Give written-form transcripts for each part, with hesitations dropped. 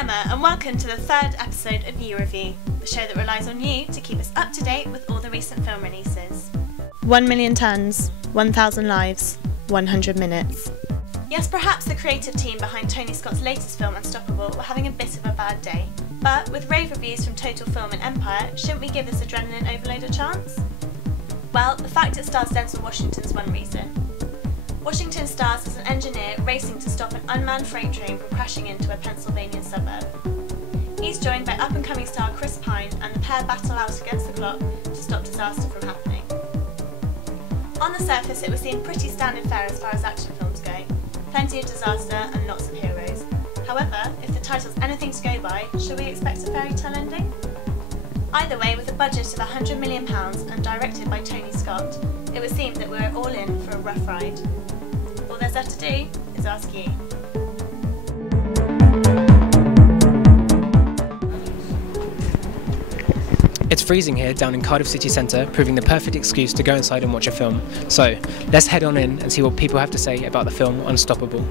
Emma and welcome to the third episode of You Review, the show that relies on you to keep us up to date with all the recent film releases. 1 million tons, 1,000 lives, 100 minutes. Yes, perhaps the creative team behind Tony Scott's latest film Unstoppable were having a bit of a bad day. But with rave reviews from Total Film and Empire, shouldn't we give this adrenaline overload a chance? Well, the fact it stars Denzel Washington's one reason. Washington stars as an engineer racing to stop an unmanned freight train from crashing into a Pennsylvania suburb. He's joined by up-and-coming star Chris Pine, and the pair battle out against the clock to stop disaster from happening. On the surface, it would seem pretty standard fare as far as action films go. Plenty of disaster and lots of heroes. However, if the title's anything to go by, should we expect a fairy tale ending? Either way, with a budget of £100 million and directed by Tony Scott, it would seem that we're all in for a rough ride. All there's left to do is ask you. It's freezing here down in Cardiff city centre, proving the perfect excuse to go inside and watch a film. So, let's head on in and see what people have to say about the film Unstoppable.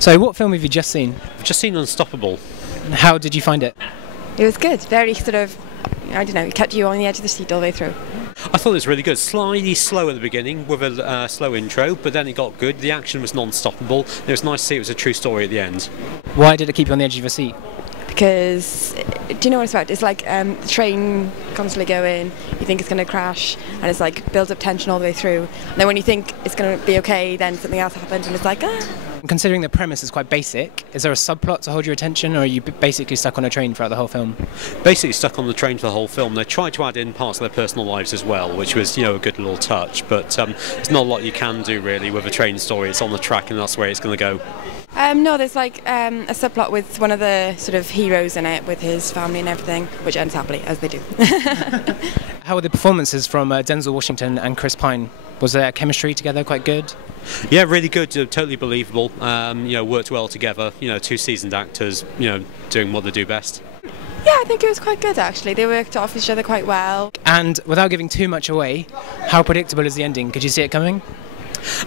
So, what film have you just seen? I've just seen Unstoppable. How did you find it? It was good, very sort of, I don't know, it kept you on the edge of the seat all the way through. I thought it was really good. Slightly slow at the beginning with a slow intro, but then it got good. The action was non-stoppable. It was nice to see it was a true story at the end. Why did it keep you on the edge of your seat? Because, do you know what it's about? It's like the train constantly going, you think it's going to crash, and it's like builds up tension all the way through. And then when you think it's going to be okay, then something else happens and it's like, ah. Considering the premise is quite basic, is there a subplot to hold your attention, or are you basically stuck on a train throughout the whole film? Basically stuck on the train for the whole film. They tried to add in parts of their personal lives as well, which was, a good little touch, but there's not a lot you can do really with a train story. It's on the track and that's where it's going to go. No, there's like a subplot with one of the sort of heroes in it, with his family and everything, which ends happily, as they do. How were the performances from Denzel Washington and Chris Pine? Was their chemistry together quite good? Yeah, really good, totally believable, worked well together, two seasoned actors, doing what they do best. Yeah, I think it was quite good actually, they worked off each other quite well. And without giving too much away, how predictable is the ending? Could you see it coming?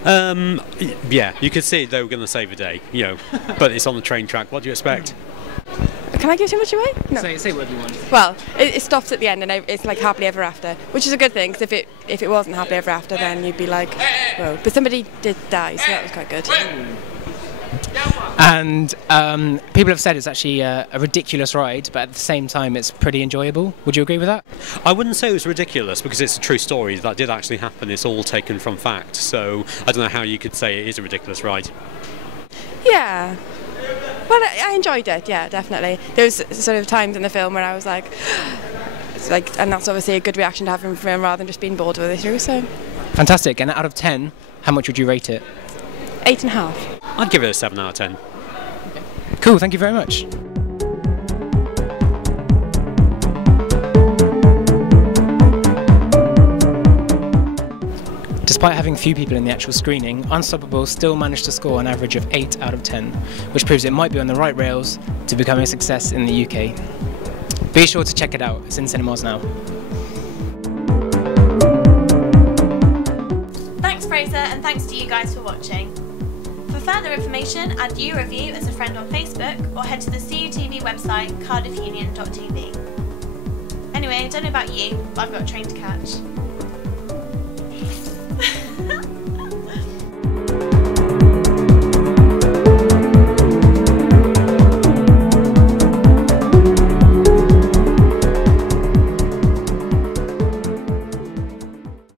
Yeah, you could see they were going to save a day, but it's on the train track. What do you expect? Can I give too much away? No. Say what you want. Well, it stops at the end and it's like happily ever after, which is a good thing, because if it wasn't happily ever after, then you'd be like, whoa. But somebody did die, so that was quite good. And people have said it's actually a ridiculous ride, but at the same time it's pretty enjoyable. Would you agree with that? I wouldn't say it was ridiculous, because it's a true story that did actually happen. It's all taken from fact, so I don't know how you could say it is a ridiculous ride. Yeah. Well, I enjoyed it, yeah, definitely. There was sort of times in the film where I was like, and that's obviously a good reaction to have from a film rather than just being bored with it through, so. Fantastic, and out of 10, how much would you rate it? 8.5. I'd give it a 7 out of 10. Cool, thank you very much. Despite having few people in the actual screening, Unstoppable still managed to score an average of 8 out of 10, which proves it might be on the right rails to become a success in the UK. Be sure to check it out, it's in cinemas now. Thanks Fraser, and thanks to you guys for watching. For further information, add You Review as a friend on Facebook or head to the CUTV website cardiffunion.tv. Anyway, I don't know about you, but I've got a train to catch.